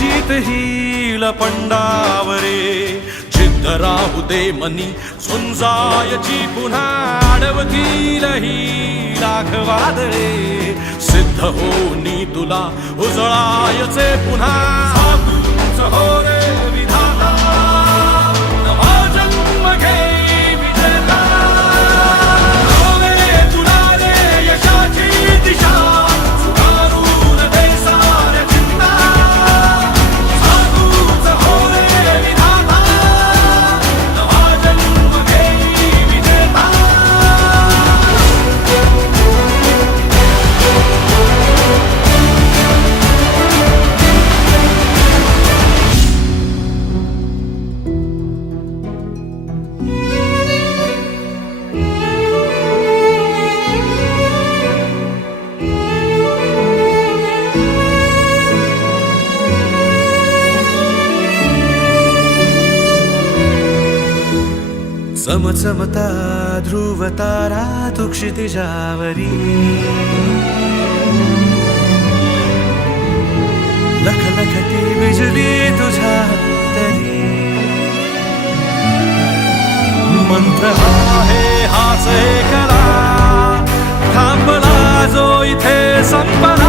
जित हिल पंडावरे जिद्द राहू दे मनी झुंजायची पुन्हा अडवतील ही लाख वादळे सिद्ध होनी तुला उजळायचे पुन्हा साधूच हो रे विधाता नवा जन्म घे विजेता रोवे तुला रे यशाची दिशा सुधारून दे साऱ्या चिंता साधूच हो रे विधाता नवा जन्म घे विजेता चमचमता ध्रुव तारा तू क्षितिजावरी लखलखती बिजली तुझ्या तरी मंत्र आहे हाच एकला थांबला जो इथे संपला